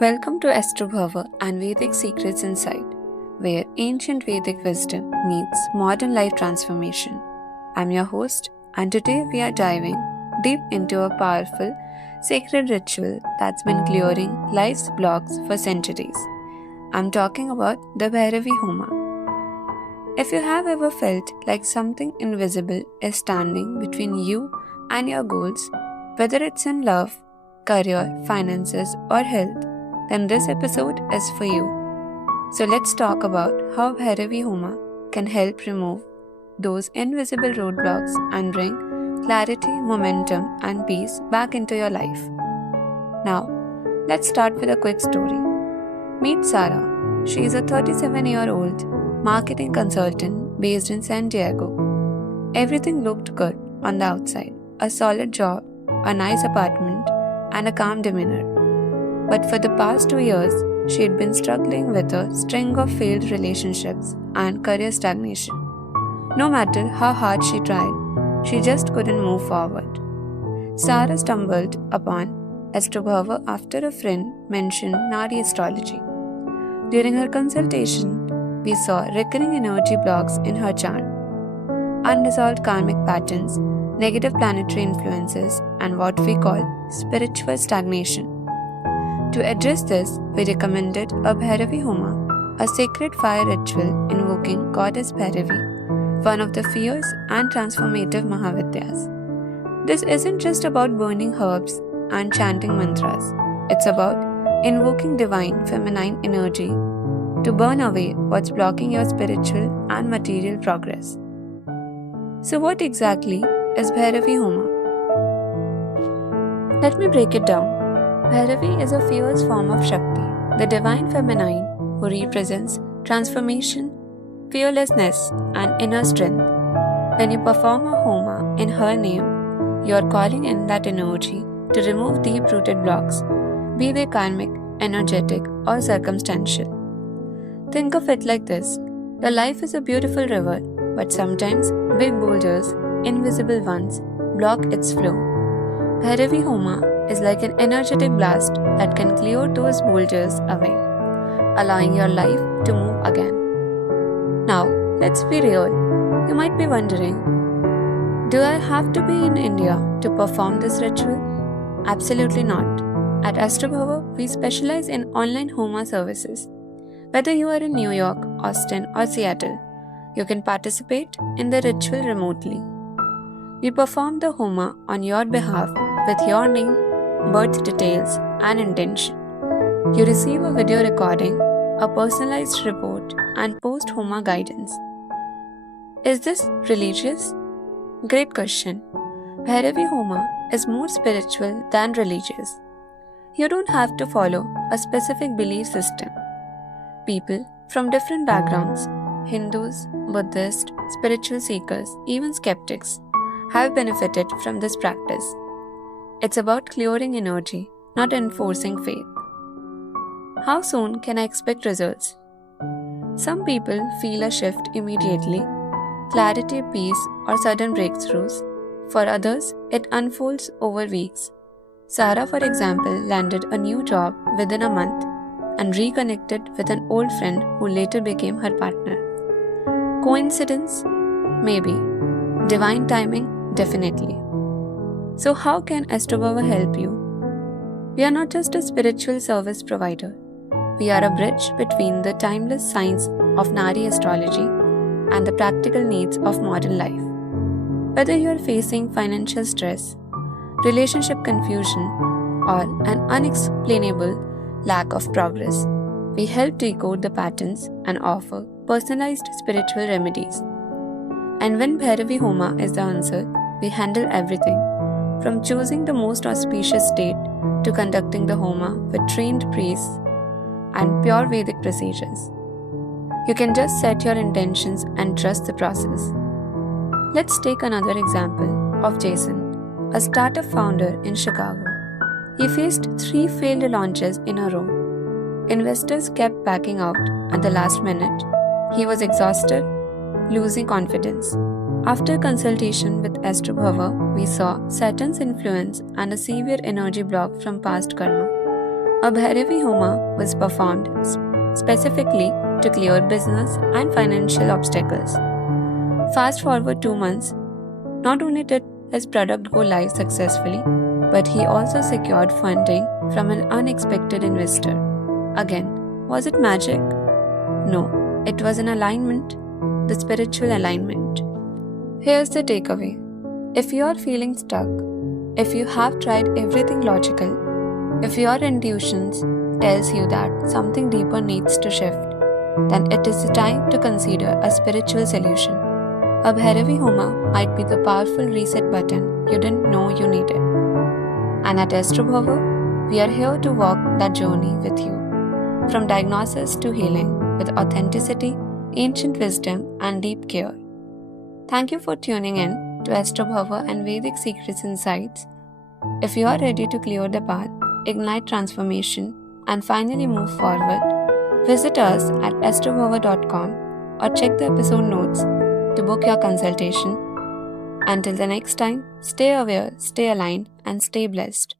Welcome to Astrobhava and Vedic Secrets Inside, where ancient Vedic wisdom meets modern life transformation. I'm your host, and today we are diving deep into a powerful, sacred ritual that's been clearing life's blocks for centuries. I'm talking about the Bhairavi Homa. If you have ever felt like something invisible is standing between you and your goals, whether it's in love, career, finances, or health, then this episode is for you. So let's talk about how Bhairavi Homa can help remove those invisible roadblocks and bring clarity, momentum, and peace back into your life. Now, let's start with a quick story. Meet Sarah. She is a 37-year-old marketing consultant based in San Diego. Everything looked good on the outside: a solid job, a nice apartment, and a calm demeanor. But for the past 2 years, she had been struggling with a string of failed relationships and career stagnation. No matter how hard she tried, she just couldn't move forward. Sarah stumbled upon Astrobhava after a friend mentioned Nadi astrology. During her consultation, we saw recurring energy blocks in her chart, unresolved karmic patterns, negative planetary influences, and what we call spiritual stagnation. To address this, we recommended a Bhairavi Homa, a sacred fire ritual invoking goddess Bhairavi, one of the fierce and transformative Mahavidyas. This isn't just about burning herbs and chanting mantras, it's about invoking divine feminine energy to burn away what's blocking your spiritual and material progress. So, what exactly is Bhairavi Homa? Let me break it down. Bhairavi is a fierce form of Shakti, the divine feminine who represents transformation, fearlessness, and inner strength. When you perform a Homa in her name, you are calling in that energy to remove deep rooted blocks, be they karmic, energetic, or circumstantial. Think of it like this: your life is a beautiful river, but sometimes big boulders, invisible ones, block its flow. Bhairavi Homa is like an energetic blast that can clear those boulders away, allowing your life to move again. Now, let's be real. You might be wondering, do I have to be in India to perform this ritual? Absolutely not. At Astrobhava, we specialize in online Homa services. Whether you are in New York, Austin, or Seattle, you can participate in the ritual remotely. We perform the Homa on your behalf with your name, birth details, and intention. You receive a video recording, a personalized report, and post Homa guidance. Is this religious? Great question. Bhairavi Homa is more spiritual than religious. You don't have to follow a specific belief system. People from different backgrounds, Hindus, Buddhists, spiritual seekers, even skeptics, have benefited from this practice. It's about clearing energy, not enforcing faith. How soon can I expect results? Some people feel a shift immediately, clarity, peace, or sudden breakthroughs. For others, it unfolds over weeks. Sarah, for example, landed a new job within a month and reconnected with an old friend who later became her partner. Coincidence? Maybe. Divine timing? Definitely. So, how can Astrobhava help you? We are not just a spiritual service provider. We are a bridge between the timeless science of Nari astrology and the practical needs of modern life. Whether you are facing financial stress, relationship confusion, or an unexplainable lack of progress, we help decode the patterns and offer personalized spiritual remedies. And when Bhairavi Homa is the answer, we handle everything, from choosing the most auspicious date to conducting the Homa with trained priests and pure Vedic procedures. You can just set your intentions and trust the process. Let's take another example of Jason, a startup founder in Chicago. He faced 3 failed launches in a row. Investors kept backing out at the last minute. He was exhausted, losing confidence. After consultation with Astrobhava, we saw Saturn's influence and a severe energy block from past karma. A Bhairavi Homa was performed specifically to clear business and financial obstacles. Fast forward 2 months, not only did his product go live successfully, but he also secured funding from an unexpected investor. Again, was it magic? No, it was an alignment, the spiritual alignment. Here's the takeaway. If you are feeling stuck, if you have tried everything logical, if your intuitions tells you that something deeper needs to shift, then it is the time to consider a spiritual solution. A Bhairavi Homa might be the powerful reset button you didn't know you needed. And at Astrobhava, we are here to walk that journey with you. From diagnosis to healing with authenticity, ancient wisdom, and deep care. Thank you for tuning in to Astrobhava and Vedic Secrets Insights. If you are ready to clear the path, ignite transformation, and finally move forward, visit us at astrobhava.com or check the episode notes to book your consultation. Until the next time, stay aware, stay aligned, and stay blessed.